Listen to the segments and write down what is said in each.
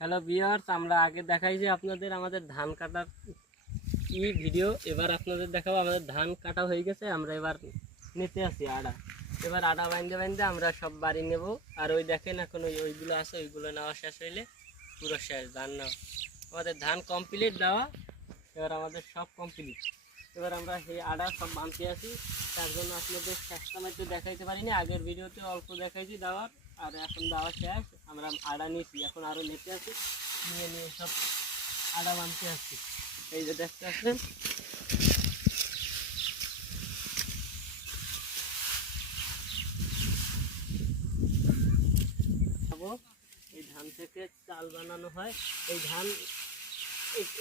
Hello viewers, আমরা আগে দেখাই যে আপনাদের আমাদের ধান কাটার ভিডিও। এবার আপনাদের দেখাবো আমাদের ধান কাটা হয়ে গেছে। আমরা এবার নিতে আসি আড়া। এবার আড়া বাইন্দে বাইন্দে আমরা সব বাড়ি নেব। আর ওই দেখেন এখন ওইগুলো আছে, ওইগুলো নেওয়া শেষ হইলে পুরো শেষ ধান নেওয়া। আমাদের ধান কমপ্লিট দেওয়া, এবার আমাদের সব কমপ্লিট। এবার আমরা সেই আড়া সব বাঁধতে আসি। তার জন্য আপনাদের শেষ সময়তে দেখাইতে পারিনি, আগের ভিডিওতে অল্প দেখাইছি দেওয়ার। আর এখন দেওয়া শেষ, আমরা আড়া নিয়েছি, এখন আরও নিতে আসি। নিয়ে সব আড়া বাঁধতে আসছি। এই যে দেখতে আসছেন, এই ধান থেকে চাল বানানো হয়। এই ধান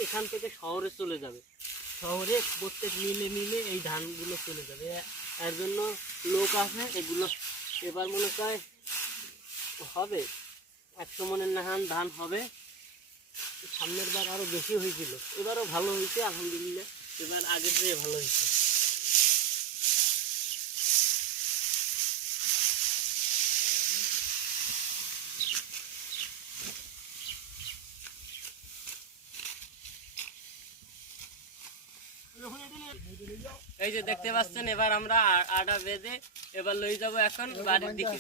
এখান থেকে শহরে চলে যাবে, শহরে প্রত্যেক মিলে এই ধানগুলো চলে যাবে। এর জন্য লোক আছে। এগুলো এবার মনে হয় হবে 100 মনের ধান হবে। সামনের বার আরও বেশি হয়েছিল, এবারও ভালো হয়েছে আলহামদুলিল্লাহ। এবার আগের চেয়ে ভালো হয়েছে। এই যে দেখতে পাচ্ছেন, এবার আমরা আটা বেঁধে এবার লই যাব এখন বাড়ির দিকে।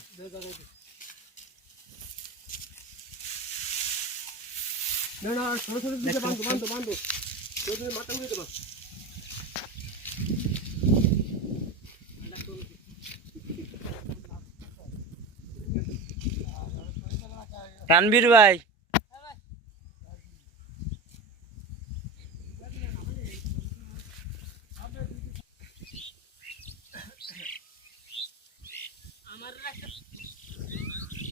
তানভীর ভাই,